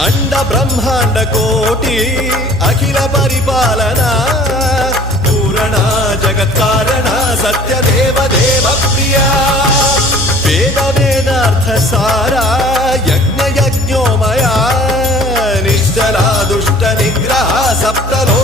अंड ब्रह्मांड कोटि अखिल परिपालना पूरणा जगत्कारणा सत्यदेव देव प्रिया वेद वेदार्थ सारा यज्ञ यज्ञोमया निश्चला दुष्ट निग्रह सप्तलो